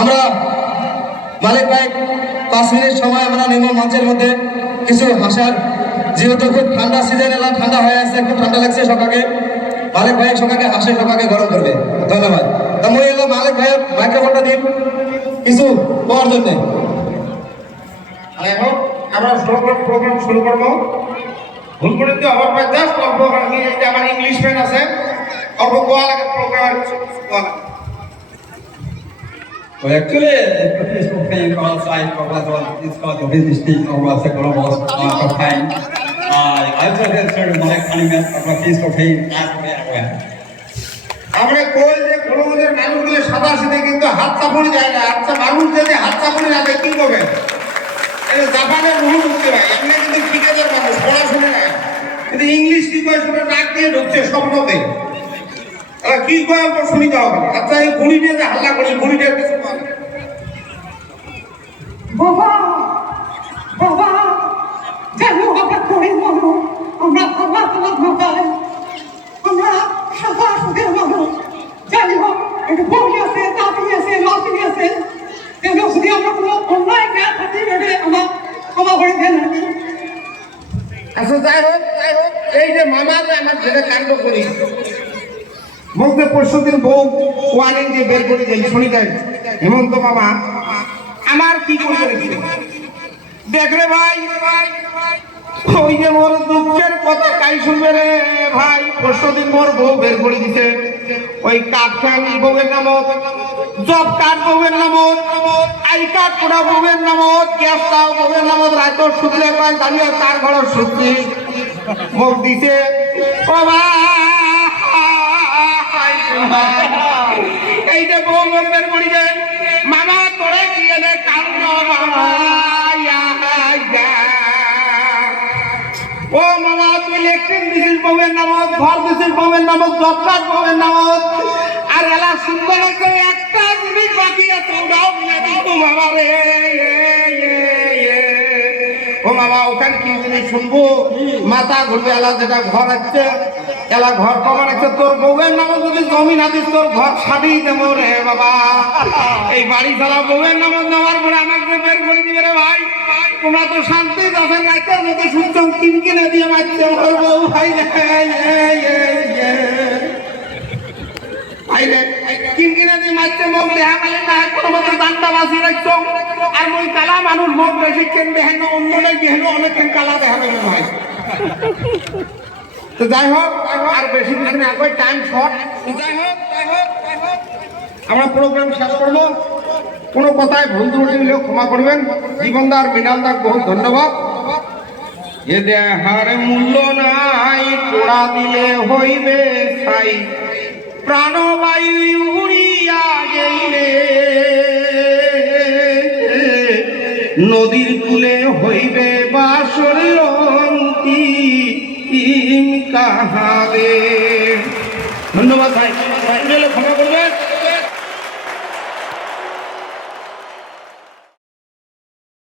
আমরা মালিক ভাই 5 মিনিট সময় আমরা নেব মঞ্চের মধ্যে কিছু হাসার, যেহেতু খুব ঠান্ডা সিজন এলা, ঠান্ডা হয়ে আছে, খুব ঠান্ডা লাগছে সকালে। মালিক ভাই সকালে হাসে, সকালে গরম করবে। ধন্যবাদ। তা মই এলো মালিক ভাই মাইক্রোফোনটা দিন কিছু পাওয়ার জন্য। এখন আমরা প্রোগ্রাম শুরু করবো। ভুল করে দিতে আমার ভাই জাস্ট অল্প, এটা আমার ইংলিশ ম্যান আছে, অল্প গোয়া লাগে প্রোগ্রামের গোয়া লাগে। Well, actually, the peaceful pain outside is called the visiting of the global pain. I also consider my element of a peaceful pain as well. আমরা কই যে কোনোদের মানুষগুলো সাদা সিধে কিন্তু হাত চাপড়ে যায় না। আচ্ছা, মানুষ যদি হাত চাপড়ে না দেয় কি করবে? এই জাপানের বহু ঢুকতে ভাই, এমনি কিন্তু ঠিকাদার মানুষ পড়াশোনা নাই, কিন্তু ইংলিশ কি কয় শুনে নাক দিয়ে ঢুকছে স্বপ্নতে। কি কয় আমরা শুনিতে হবে। আচ্ছা, এই ঘুড়ি নিয়ে যে হাল্লা করি, ঘুড়িটার কিছু বলে। বাবা বাবা যেন আমরা করি মানুষ, আমরা আল্লাহ তাআলা ভাবে, আমরা সাদা সুদের মানুষ। জানি হোক একটু বই আছে, তাঁতি আছে, লাঠি আছে, এগুলো যদি আমরা কোনো অন্যায় না থাকি এটা আমার ক্ষমা করে দেন। আচ্ছা, যাই হোক এই যে মামা যে আমার যেটা কাণ্ড করি মধ্যে পরশুদিন বউ ওয়ানিং দিয়ে বের করে যাই শুনি দেয় হেমন্ত মামা আমার কি করবে দেখলে ভাই, ওই যে মোর দুঃখের কথা কাই শুনবে রে ভাই। পরশুদিন মোর বউ বের করে দিছে ওই কাঠ ফ্যান বউয়ের নামত, জব কাঠ বউয়ের নামত, আই কাঠ পোড়া বউয়ের নামত, গ্যাস তাও বউয়ের নামত, রাত শুধলে পায় দাঁড়িয়ে তার ঘর সত্যি মুখ দিছে। ও এই যে বউ বের করে দেন মামা তোরে কি এনে কান্দ ও মামা, তুই ইলেকট্রিক দিছিস বউয়ের নামত, ঘর দিছিস বউয়ের নামত, জব কার্ড বউয়ের নামত, আর এলা সুন্দর একটা জিনিস বাকি আছে ওটাও মিলে দিত মামা রে। ও মামা, ওখানে কি জিনিস শুনবো মাথা ঘুরবে। এলা যেটা ঘর আছে, এলা ঘর কমান আছে, তোর বউয়ের নামে যদি জমি না দিস তোর ঘর সারিয়ে দেবো রে বাবা। এই বাড়ি ছাড়া বউয়ের নামে নেওয়ার পরে আমাকে বের করে দিবে রে ভাই। তোমরা তো শান্তি দশের গাছের মতো শুনছ, কিনকিনে দিয়ে মারছে ওর বউ ভাই কিনকিনে দিয়ে মারছে, মুখ দেখা গেলে না কোনো মতো দানটা বাঁচিয়ে রাখছো। আর ওই কালা মানুষ মুখ বেশি কেন দেখেন, অন্য দেখেন অনেকক্ষণ কালা দেখা যাবে ভাই। তো যাই হোক, আর বেশি কিছু না, টাইম শর্ট। যাই হোক আমরা প্রোগ্রাম শেষ করবো। কোনো কথায় ভুল ত্রুটি হলেও ক্ষমা করবেন। জীবনদার মৃণালদার বহুত ধন্যবাদ। এ দেহার মূল্য নাই, পোড়া দিলে হইবে ছাই, প্রাণবায়ু উড়িয়া গেলে নদীর কূলে হইবে বাসর অন্তিম কাহারে। ধন্যবাদ ভাই, ক্ষমা করবেন।